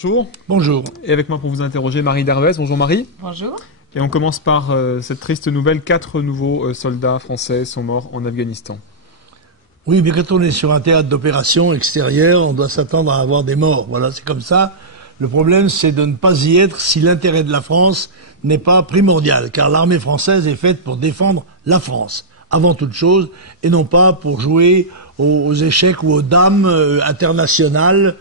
Bonjour. Bonjour. Et avec moi pour vous interroger, Marie Darvez. Bonjour Marie. Bonjour. Et on commence par cette triste nouvelle. 4 nouveaux soldats français sont morts en Afghanistan. Oui, mais quand on est sur un théâtre d'opération extérieur, on doit s'attendre à avoir des morts. Voilà, c'est comme ça. Le problème, c'est de ne pas y être si l'intérêt de la France n'est pas primordial, car l'armée française est faite pour défendre la France, avant toute chose, et non pas pour jouer aux échecs ou aux dames internationales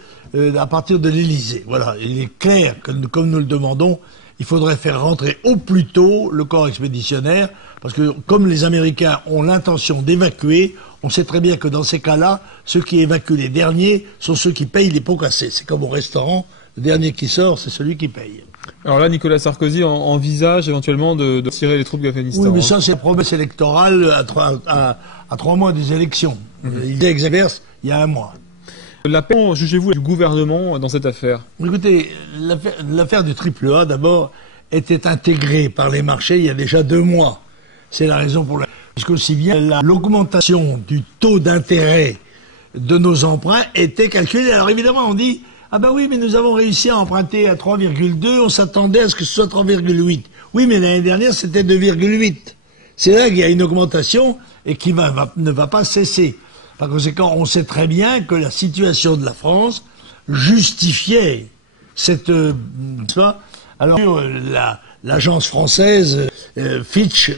à partir de l'Élysée. Voilà, il est clair que, comme nous le demandons, il faudrait faire rentrer au plus tôt le corps expéditionnaire, parce que comme les Américains ont l'intention d'évacuer, on sait très bien que dans ces cas-là, ceux qui évacuent les derniers sont ceux qui payent les pots cassés. C'est comme au restaurant, le dernier qui sort, c'est celui qui paye. Alors là, Nicolas Sarkozy envisage éventuellement de tirer les troupes d'Afghanistan. Oui, mais ça, c'est la promesse électorale à 3 mois des élections. Il exerce il y a 1 mois. L'appel, jugez-vous, du gouvernement dans cette affaire? Écoutez, l'affaire du AAA, d'abord, était intégrée par les marchés il y a déjà 2 mois. C'est la raison pour laquelle, puisqu'aussi bien l'augmentation du taux d'intérêt de nos emprunts était calculée. Alors évidemment, on dit, ah ben oui, mais nous avons réussi à emprunter à 3,2, on s'attendait à ce que ce soit 3,8. Oui, mais l'année dernière, c'était 2,8. C'est là qu'il y a une augmentation et qui ne va pas cesser. Par conséquent, on sait très bien que la situation de la France justifiait cette... Alors, l'agence française, Fitch,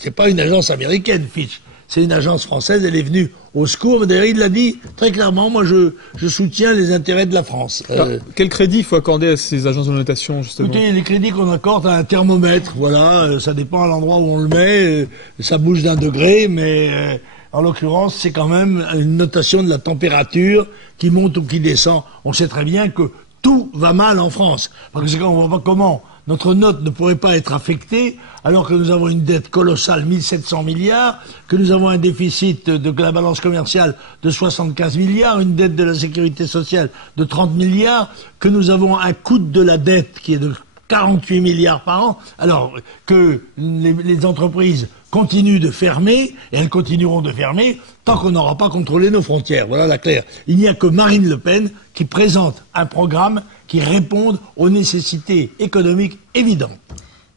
c'est pas une agence américaine, Fitch, c'est une agence française, elle est venue au secours. D'ailleurs, il l'a dit très clairement, moi je soutiens les intérêts de la France. Alors, quel crédit il faut accorder à ces agences de notation, justement? Écoutez, les crédits qu'on accorde à un thermomètre, voilà, ça dépend à l'endroit où on le met, ça bouge d'1 degré, mais... en l'occurrence, c'est quand même une notation de la température qui monte ou qui descend. On sait très bien que tout va mal en France. Parce que on voit pas comment notre note ne pourrait pas être affectée alors que nous avons une dette colossale, 1700 milliards, que nous avons un déficit de la balance commerciale de 75 milliards, une dette de la sécurité sociale de 30 milliards, que nous avons un coût de la dette qui est de 48 milliards par an, alors que les entreprises continuent de fermer, et elles continueront de fermer tant qu'on n'aura pas contrôlé nos frontières. Voilà la claire. Il n'y a que Marine Le Pen qui présente un programme qui réponde aux nécessités économiques évidentes.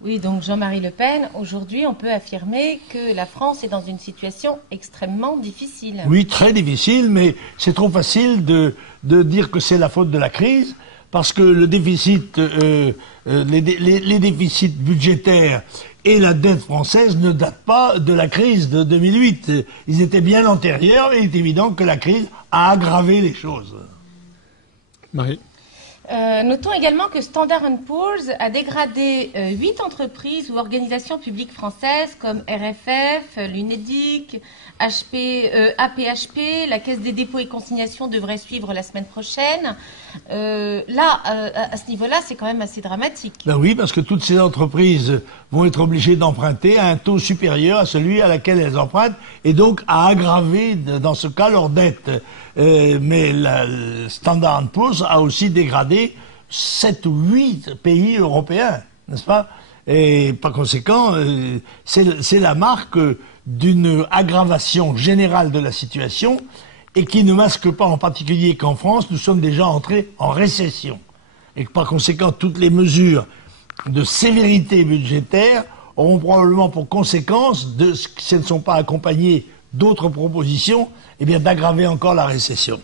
Oui, donc Jean-Marie Le Pen, aujourd'hui, on peut affirmer que la France est dans une situation extrêmement difficile. Oui, très difficile, mais c'est trop facile de dire que c'est la faute de la crise, parce que le déficit, les déficits budgétaires et la dette française ne datent pas de la crise de 2008. Ils étaient bien antérieurs, et il est évident que la crise a aggravé les choses. Marie. Notons également que Standard & Poor's a dégradé 8 entreprises ou organisations publiques françaises comme RFF, l'UNEDIC, APHP, la Caisse des dépôts et consignations devrait suivre la semaine prochaine. À ce niveau-là, c'est quand même assez dramatique. Ben oui, parce que toutes ces entreprises vont être obligées d'emprunter à un taux supérieur à celui à laquelle elles empruntent, et donc à aggraver, dans ce cas, leur dette. Mais Standard & Poor's a aussi dégradé 7 ou 8 pays européens, n'est-ce pas? Et par conséquent, c'est la marque d'une aggravation générale de la situation, et qui ne masque pas en particulier qu'en France, nous sommes déjà entrés en récession. Et que par conséquent, toutes les mesures de sévérité budgétaire auront probablement pour conséquence, si elles ne sont pas accompagnées d'autres propositions, eh bien d'aggraver encore la récession.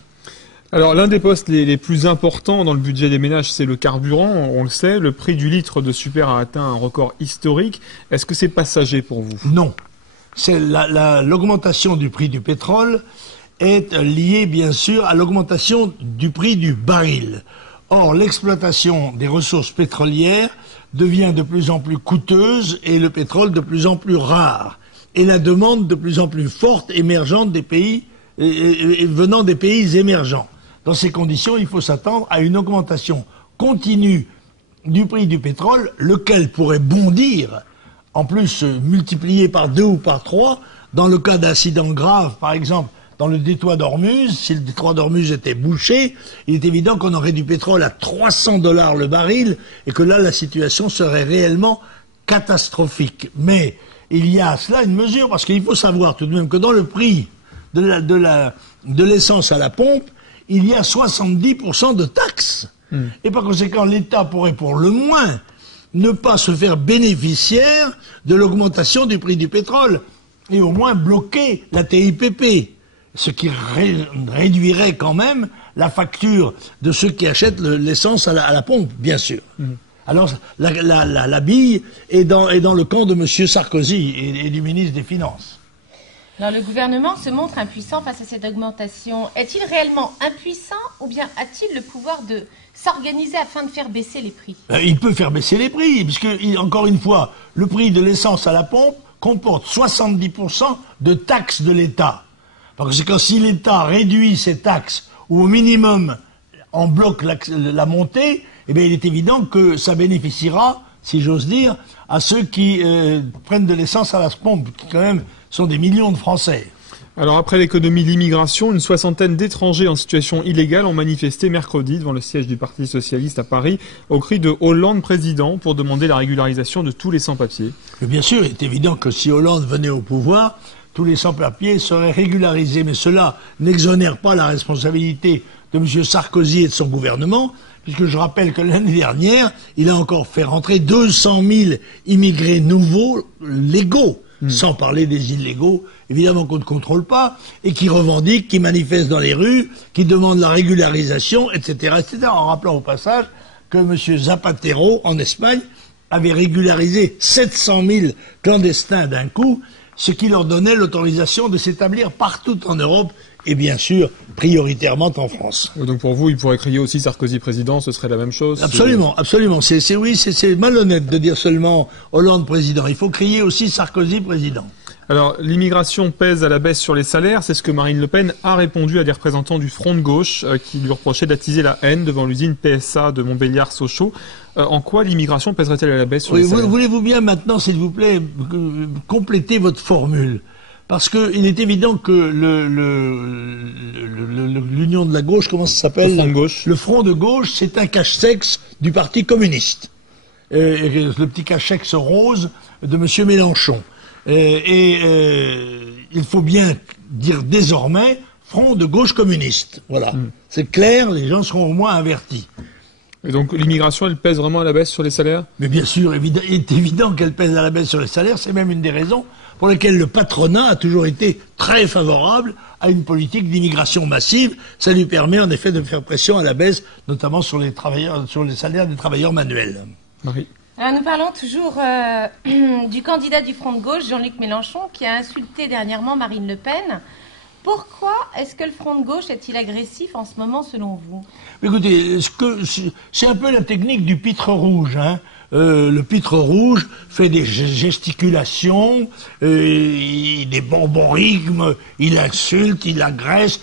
Alors l'un des postes les plus importants dans le budget des ménages, c'est le carburant, on le sait. Le prix du litre de super a atteint un record historique. Est-ce que c'est passager pour vous? Non. C'est l'augmentation du prix du pétrole est liée bien sûr à l'augmentation du prix du baril. Or, l'exploitation des ressources pétrolières devient de plus en plus coûteuse et le pétrole de plus en plus rare. Et la demande de plus en plus forte émergente des pays, venant des pays émergents. Dans ces conditions, il faut s'attendre à une augmentation continue du prix du pétrole, lequel pourrait bondir, en plus multiplié par 2 ou par 3, dans le cas d'incidents graves, par exemple, dans le détroit d'Ormuz. Si le détroit d'Ormuz était bouché, il est évident qu'on aurait du pétrole à 300 $ le baril, et que là, la situation serait réellement catastrophique. Mais il y a à cela une mesure, parce qu'il faut savoir tout de même que dans le prix de l'essence à la pompe, il y a 70% de taxes. Et par conséquent, l'État pourrait pour le moins ne pas se faire bénéficiaire de l'augmentation du prix du pétrole et au moins bloquer la TIPP, ce qui réduirait quand même la facture de ceux qui achètent l'essence à la pompe, bien sûr. Alors, la bille est dans le camp de M. Sarkozy et du ministre des Finances. Alors, le gouvernement se montre impuissant face à cette augmentation. Est-il réellement impuissant ou bien a-t-il le pouvoir de s'organiser afin de faire baisser les prix? Il peut faire baisser les prix, puisque, encore une fois, le prix de l'essence à la pompe comporte 70% de taxes de l'État. Parce que si l'État réduit ses taxes, ou au minimum en bloque la montée, eh bien, il est évident que ça bénéficiera, si j'ose dire, à ceux qui prennent de l'essence à la pompe, qui quand même sont des millions de Français. Alors après l'économie de l'immigration, une soixantaine d'étrangers en situation illégale ont manifesté mercredi devant le siège du Parti socialiste à Paris au cri de Hollande président pour demander la régularisation de tous les sans-papiers. Mais bien sûr, il est évident que si Hollande venait au pouvoir, tous les sans-papiers seraient régularisés. Mais cela n'exonère pas la responsabilité de M. Sarkozy et de son gouvernement, puisque je rappelle que l'année dernière, il a encore fait rentrer 200 000 immigrés nouveaux, légaux, sans parler des illégaux, évidemment qu'on ne contrôle pas, et qui revendiquent, qui manifestent dans les rues, qui demandent la régularisation, etc., etc., en rappelant au passage que M. Zapatero, en Espagne, avait régularisé 700 000 clandestins d'un coup, ce qui leur donnait l'autorisation de s'établir partout en Europe, et bien sûr, prioritairement en France. Donc pour vous, il pourrait crier aussi Sarkozy président, ce serait la même chose? Absolument, absolument. C'est malhonnête de dire seulement Hollande président. Il faut crier aussi Sarkozy président. Alors, l'immigration pèse à la baisse sur les salaires, c'est ce que Marine Le Pen a répondu à des représentants du Front de gauche qui lui reprochaient d'attiser la haine devant l'usine PSA de Montbéliard-Sochaux. En quoi l'immigration pèserait-elle à la baisse sur les salaires? Voulez-vous bien maintenant, s'il vous plaît, compléter votre formule? Parce que il est évident que l'union de la gauche, comment ça s'appelle? Le Front de gauche. Le Front de gauche, c'est un cache-sexe du Parti communiste. Le petit cache-sexe rose de M. Mélenchon. Il faut bien dire désormais Front de gauche communiste. Voilà. C'est clair, les gens seront au moins avertis. Et donc l'immigration, elle pèse vraiment à la baisse sur les salaires? Mais bien sûr, il est évident qu'elle pèse à la baisse sur les salaires. C'est même une des raisons pour lesquelles le patronat a toujours été très favorable à une politique d'immigration massive. Ça lui permet en effet de faire pression à la baisse, notamment sur les salaires des travailleurs manuels. Marie. Alors nous parlons toujours du candidat du Front de gauche, Jean-Luc Mélenchon, qui a insulté dernièrement Marine Le Pen. Pourquoi est-ce que le Front de gauche est-il agressif en ce moment, selon vous? Écoutez, c'est un peu la technique du pitre rouge, hein. Le pitre rouge fait des gesticulations, des bonbonrigmes, il insulte, il agresse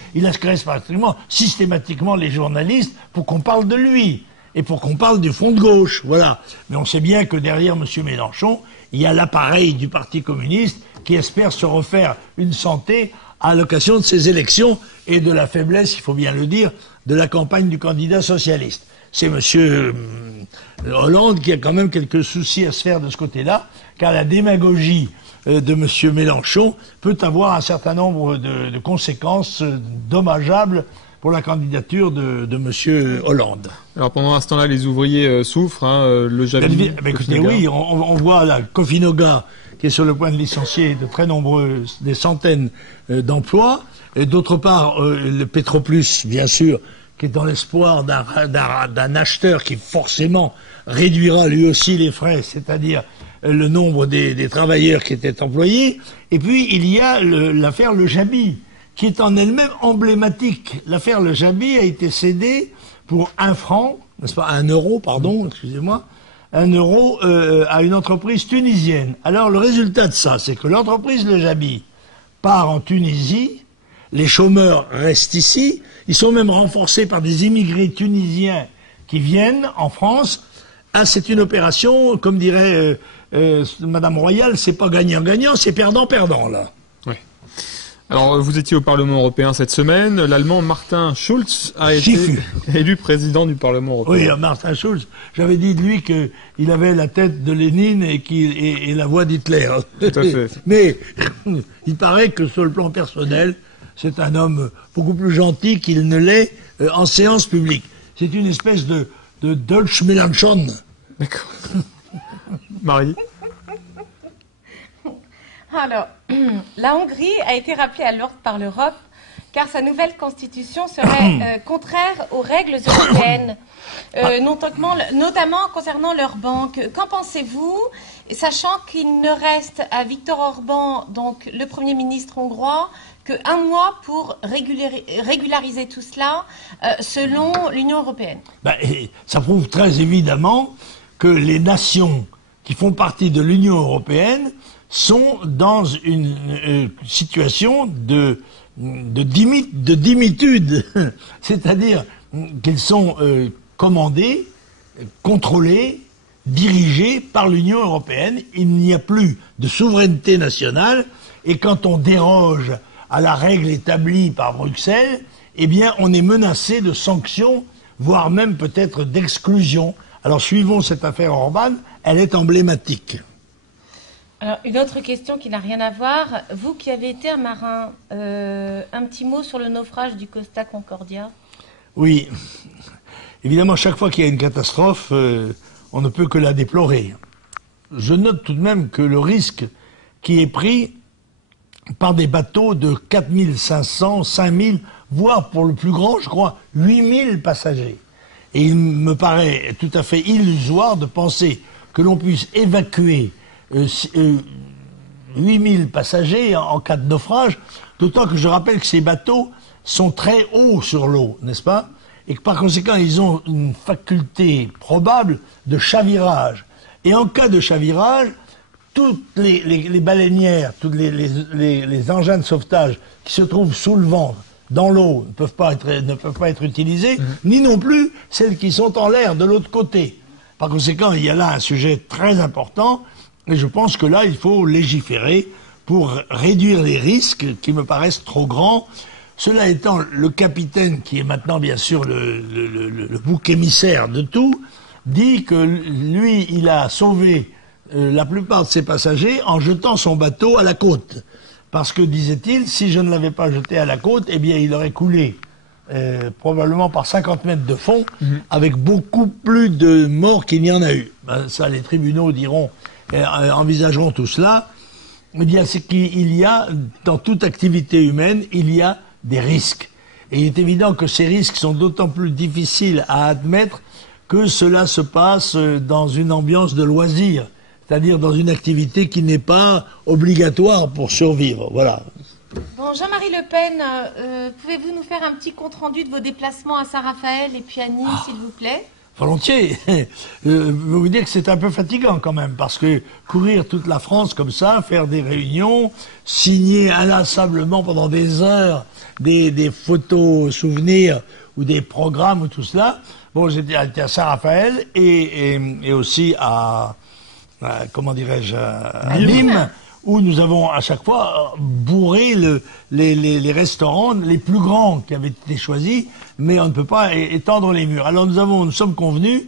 systématiquement les journalistes pour qu'on parle de lui et pour qu'on parle du Front de gauche, voilà. Mais on sait bien que derrière M. Mélenchon, il y a l'appareil du Parti communiste qui espère se refaire une santé à l'occasion de ces élections et de la faiblesse, il faut bien le dire, de la campagne du candidat socialiste. C'est M. Hollande qui a quand même quelques soucis à se faire de ce côté-là, car la démagogie de M. Mélenchon peut avoir un certain nombre de conséquences dommageables pour la candidature de M. Hollande. Alors pendant ce temps-là, les ouvriers souffrent, hein, le Javi... Écoutez, oui, on voit la Cofinoga qui est sur le point de licencier des centaines d'emplois, et d'autre part le Petroplus, bien sûr, qui est dans l'espoir d'un acheteur qui forcément réduira lui aussi les frais, c'est-à-dire le nombre des travailleurs qui étaient employés. Et puis il y a l'affaire Le Jabi, qui est en elle-même emblématique. L'affaire Le Jabi a été cédée pour 1 franc, n'est-ce pas, 1 euro, pardon, excusez-moi, 1 euro à une entreprise tunisienne. Alors le résultat de ça, c'est que l'entreprise Le Jabi part en Tunisie, les chômeurs restent ici, ils sont même renforcés par des immigrés tunisiens qui viennent en France. Ah, c'est une opération, comme dirait Madame Royal, c'est pas gagnant-gagnant, c'est perdant-perdant, là. Oui. Alors, vous étiez au Parlement européen cette semaine. L'Allemand Martin Schulz a été élu président du Parlement européen. Oui, Martin Schulz. J'avais dit de lui qu'il avait la tête de Lénine et la voix d'Hitler. Tout à fait. Mais il paraît que sur le plan personnel, c'est un homme beaucoup plus gentil qu'il ne l'est en séance publique. C'est une espèce de Deutsch Mélenchon. D'accord. Marie? Alors, la Hongrie a été rappelée à l'ordre par l'Europe car sa nouvelle constitution serait contraire aux règles européennes, notamment concernant leurs banques. Qu'en pensez-vous, sachant qu'il ne reste à Viktor Orban, donc le Premier ministre hongrois, qu'un mois pour régulariser tout cela, selon l'Union européenne? Ça prouve très évidemment que les nations qui font partie de l'Union européenne sont dans une situation de dimitude, c'est-à-dire qu'elles sont commandées, contrôlées, dirigées par l'Union européenne. Il n'y a plus de souveraineté nationale, et quand on déroge à la règle établie par Bruxelles, eh bien on est menacé de sanctions, voire même peut-être d'exclusion. Alors suivons cette affaire Orban, elle est emblématique. Alors, une autre question qui n'a rien à voir. Vous qui avez été un marin, un petit mot sur le naufrage du Costa Concordia? Oui. Évidemment, chaque fois qu'il y a une catastrophe, on ne peut que la déplorer. Je note tout de même que le risque qui est pris par des bateaux de 4500, 5000, voire pour le plus grand, je crois, 8000 passagers. Et il me paraît tout à fait illusoire de penser que l'on puisse évacuer 8000 passagers en cas de naufrage, d'autant que je rappelle que ces bateaux sont très hauts sur l'eau, n'est-ce pas? Et que par conséquent, ils ont une faculté probable de chavirage. Et en cas de chavirage, toutes les baleinières, tous les engins de sauvetage qui se trouvent sous le ventre, dans l'eau, ne peuvent pas être utilisés, ni non plus celles qui sont en l'air de l'autre côté. Par conséquent, il y a là un sujet très important. Et je pense que là, il faut légiférer pour réduire les risques qui me paraissent trop grands. Cela étant, le capitaine, qui est maintenant bien sûr le bouc émissaire de tout, dit que lui, il a sauvé la plupart de ses passagers en jetant son bateau à la côte. Parce que, disait-il, si je ne l'avais pas jeté à la côte, eh bien, il aurait coulé probablement par 50 mètres de fond, avec beaucoup plus de morts qu'il n'y en a eu. Ça, les tribunaux diront... envisageront tout cela. Eh bien, c'est qu'il y a, dans toute activité humaine, il y a des risques. Et il est évident que ces risques sont d'autant plus difficiles à admettre que cela se passe dans une ambiance de loisir, c'est-à-dire dans une activité qui n'est pas obligatoire pour survivre. Voilà. Bon, Jean-Marie Le Pen, pouvez-vous nous faire un petit compte-rendu de vos déplacements à Saint-Raphaël et puis à Nîmes, s'il vous plaît? Volontiers. Je veux vous dire que c'est un peu fatigant quand même, parce que courir toute la France comme ça, faire des réunions, signer inlassablement pendant des heures des photos souvenirs ou des programmes ou tout cela. Bon, j'étais à Saint-Raphaël et aussi à comment dirais-je, à Nîmes, où nous avons à chaque fois bourré les restaurants les plus grands qui avaient été choisis, mais on ne peut pas étendre les murs. Alors nous sommes convenus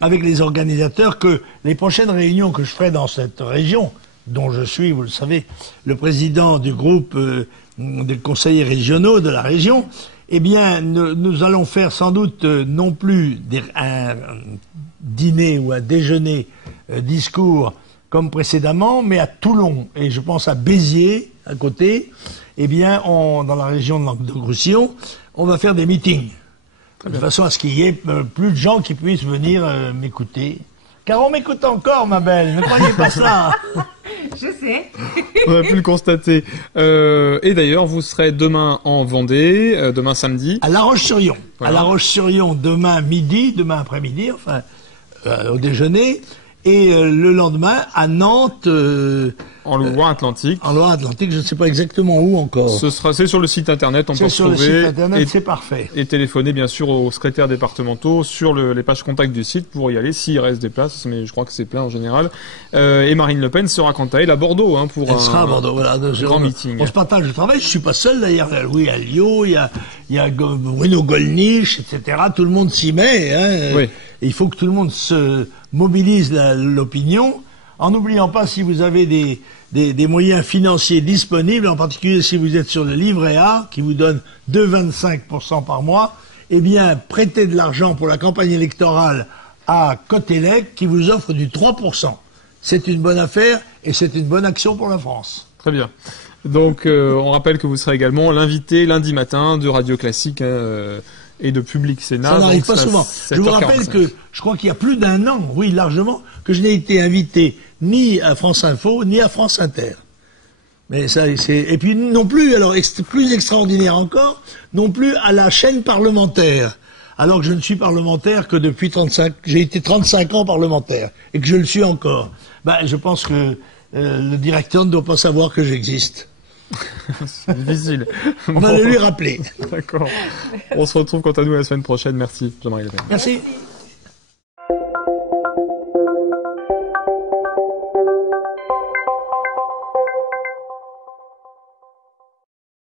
avec les organisateurs que les prochaines réunions que je ferai dans cette région, dont je suis, vous le savez, le président du groupe des conseillers régionaux de la région, eh bien, nous allons faire sans doute non plus un dîner ou un déjeuner discours comme précédemment, mais à Toulon, et je pense à Béziers, à côté, eh bien, dans la région de Languedoc-Roussillon, on va faire des meetings, de façon à ce qu'il y ait plus de gens qui puissent venir m'écouter. Car on m'écoute encore, ma belle, ne croyez pas ça. Je sais. On a pu le constater. Et d'ailleurs, vous serez demain en Vendée, demain samedi. À La Roche-sur-Yon. Voilà. À La Roche-sur-Yon, demain après-midi, enfin, au déjeuner. Et le lendemain, à Nantes... En Loire-Atlantique. En Loire-Atlantique, je ne sais pas exactement où encore. C'est sur le site internet, on peut retrouver. C'est sur le site internet, c'est parfait. Et téléphoner bien sûr aux secrétaires départementaux sur les pages contact du site pour y aller s'il reste des places, mais je crois que c'est plein en général. Et Marine Le Pen sera quant à elle à Bordeaux pour elle sera à Bordeaux, voilà, grand meeting. On se partage le travail, je suis pas seul d'ailleurs. Oui, à Lyon, il y a Bruno Gollnisch, etc. Tout le monde s'y met. Hein. Oui. Il faut que tout le monde se mobilise l'opinion, en n'oubliant pas, si vous avez des moyens financiers disponibles, en particulier si vous êtes sur le livret A, qui vous donne 2,25% par mois, eh bien, prêtez de l'argent pour la campagne électorale à Cotelec qui vous offre du 3%. C'est une bonne affaire et c'est une bonne action pour la France. Très bien. Donc, on rappelle que vous serez également l'invité lundi matin de Radio Classique et de Public Sénat. Ça n'arrive pas souvent. Je vous rappelle que, je crois qu'il y a plus d'un an, oui, largement, que je n'ai été invité ni à France Info, ni à France Inter. Mais ça, et puis non plus, alors plus extraordinaire encore, non plus à la chaîne parlementaire. Alors que je ne suis parlementaire que depuis 35, j'ai été 35 ans parlementaire, et que je le suis encore. Je pense que le directeur ne doit pas savoir que j'existe. C'est difficile. On va le lui rappeler. D'accord. On se retrouve quant à nous la semaine prochaine. Merci, Jean-Marie Le Pen. Merci.